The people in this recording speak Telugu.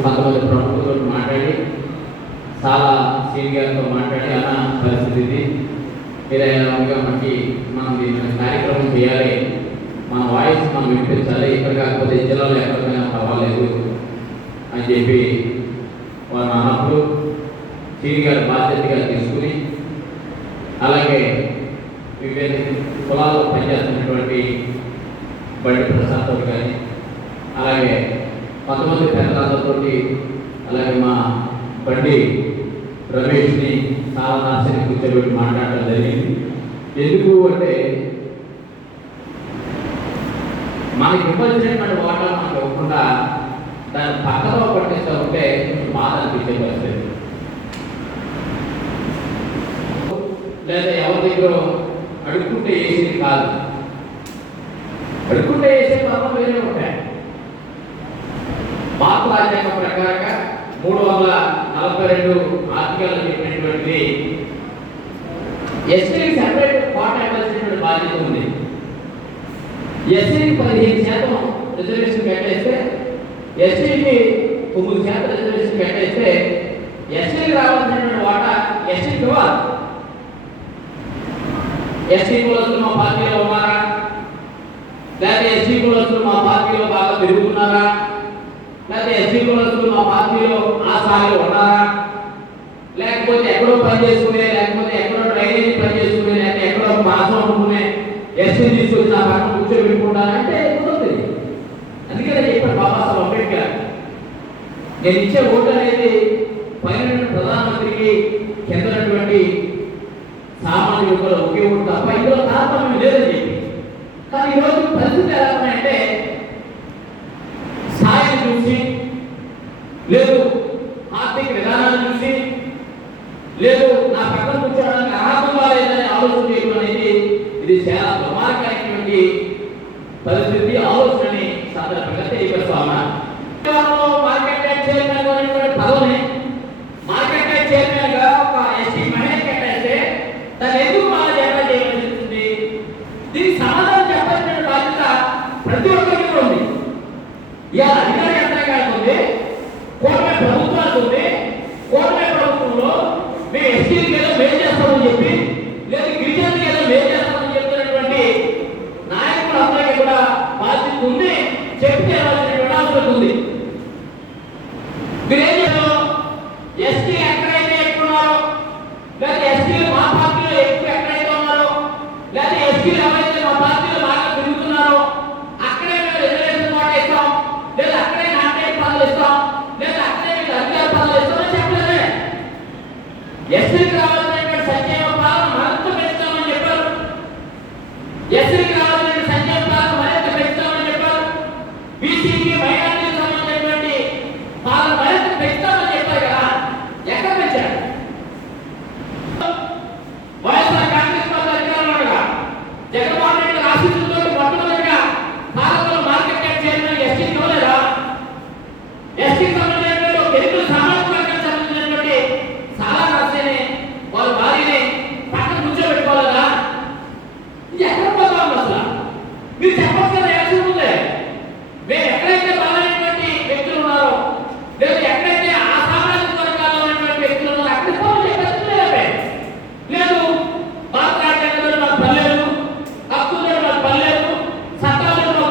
కొంతమంది ప్రముఖులతో మాట్లాడి చాలా సీనియర్తో మాట్లాడి అన్న పరిస్థితి ఇది. ఏదైనా మనకి మనం దీన్ని కార్యక్రమం చేయాలి. మన వాయిస్ మనం వినిపించాలి. ఇక్కడ కాకపోతే జిల్లాలో ఎక్కడికైనా పర్వాలేదు అని చెప్పి వారు అన్నప్పుడు సీని గారు బాధ్యతగా తీసుకుని అలాగే వివిధ కులాల్లో పనిచేస్తున్నటువంటి బండి ప్రసాద్ కానీ అలాగే కొంతమంది పెద్దలతో అలాగే మా బండి రమేష్ని చాలా నాశని కూర్చోబెట్టి మాట్లాడడం జరిగింది. ఎందుకు అంటే మనకి ఇవ్వాల్సినటువంటి వాటా మనకు ఇవ్వకుండా దాని పక్కలో పట్టిస్తూ ఉంటే బాధ అనిపించే పరిస్థితి. లేదా ఎవరి దగ్గర అడుక్కుంటే వేసేది కాదు. అడుక్కుంటే వేసే పాపం వేరే ఉంటాయి. భారత రాజ్యాంగం ప్రకారంగా మూడు వందల నలభై రెండు ఆర్టికల్ చెప్పినటువంటి ఎస్సీ సెపరేట్ కోట ఇవ్వాల్సినటువంటి బాధ్యత ఉంది. ఎస్సీకి పదిహేను శాతం రిజర్వేషన్ కేటాయిస్తే ఎస్సీకి తొమ్మిది శాతం రిజర్వేషన్ కేటాయిస్తే ఎస్టీకి రావాల్సినటువంటి వాటా ఎస్సీకి ఇవ్వాలి. ఎస్టీ కులస్తులు మా పార్టీలో ఉన్నారా? లేదా ఎస్సీ కులస్తులు మా పార్టీలో బాగా పెరుగుతున్నారా? లేకపోతే ఎస్టీ కులస్తులు మా పార్టీలో ఆ స్థాయిలో ఉన్నారా? లేకపోతే ఎక్కడో పని చేసుకునే లేకపోతే ఎక్కడో డ్రైనేజీ పని చేసుకునే లేకపోతే ఎక్కడో మాసం అనుకునే ఎస్టీ తీసుకొచ్చి నా పక్కన కూర్చోబెట్టుకుంటానంటే కుదరదు అందుకనే చెప్పాడు బాబాసాహెబ్ అంబేద్కర్. నేను ఇచ్చే ఓటు అనేది పైన ప్రధానమంత్రికి చెందినటువంటి సామాన్య యువకులు ఒకే ఓటు తప్ప ఇందులో తారతమ్యం లేదని చెప్పి. కానీ ఈరోజు పరిస్థితి ఎలా ఉన్నాయంటే చూసి లేదు ఆర్థిక విధానాన్ని చూసి లేదు నా పక్కన కూర్చోవడానికి అర్హత లేదని ఆలోచన చేయడం అనేది ఇది చాలా దుర్మార్గమైనటువంటి పరిస్థితి ఆలోచనని సందర్భంగా తెలియపరుస్తామా మార్కెట్ చైర్మన్ పదవిని మార్కెట్ చైర్మన్గా ఒక ఎస్టీ ఎందుకు మన జగన్ చేయవలసి దీనికి సమాధానం చెప్పాల్సిన బాధ్యత ప్రతి ఒక్కరికి ఉంది. ఇలా అధికార ఉంది చెప్తే రావాల్సినటువంటి అవసరం ఉంది. మీరేం చేయాలో ఎస్టీ ఎక్కడైతే ఎక్కువ ఉన్నారో లేదా ఎస్టీ మా పార్టీలో ఎక్కువ ఎక్కడైతే ఉన్నారో లేదా ఎస్టీ ఎవరైతే మా పార్టీలో బాగా తిరుగుతున్నారో అక్కడే మేము రిజర్వేషన్ కూడా ఇస్తాం లేదా అక్కడే నాటేట్ పనులు ఇస్తాం లేదా అక్కడే మీకు అధికార పనులు ఇస్తామని చెప్పలేదే. ఎస్టీకి రావాల్సినటువంటి సంక్షేమ పాలన మరింత పెంచుతామని చెప్పారు. ఎస్టీ బీసీకి మైనార్టీకి సంబంధించినటువంటి పాలన మరింత పెంచుతామని చెప్పారు కదా ఎక్కడ పెంచారు. వైఎస్ఆర్ కాంగ్రెస్ పార్టీ అధికారంలో ఉండగా జగన్మోహన్ రెడ్డి గారి ఆశీస్సులతో మొట్టమొదటిగా పాలకుల మార్కెట్ యార్డ్ చైర్మన్ ఎస్టీకి ఇవ్వలేదా ఎస్టీకి సంబంధించినటువంటి ఒక ఎరువుల సామాజిక వర్గానికి సంబంధించినటువంటి చాలా నర్సని వాళ్ళ భార్యని పక్కన కూర్చోబెట్టుకోవాలదా ఇది ఎక్కడ పోతాం అసలు మీరు చెప్పచ్చు కదా యాక్షన్ ఉందే మేము ఎక్కడైతే బలమైనటువంటి వ్యక్తులు ఉన్నారో లేదా ఎక్కడైతే ఆ సామాజిక వర్గాల్లో ఉన్నటువంటి వ్యక్తులు ఉన్నారో అక్కడ పోవాలి చెప్పచ్చు లేదే లేదు భారత రాజ్యాంగంలో మాకు పర్లేదు హక్కుల్లో మాకు పర్లేదు చట్టాల్లో మాకు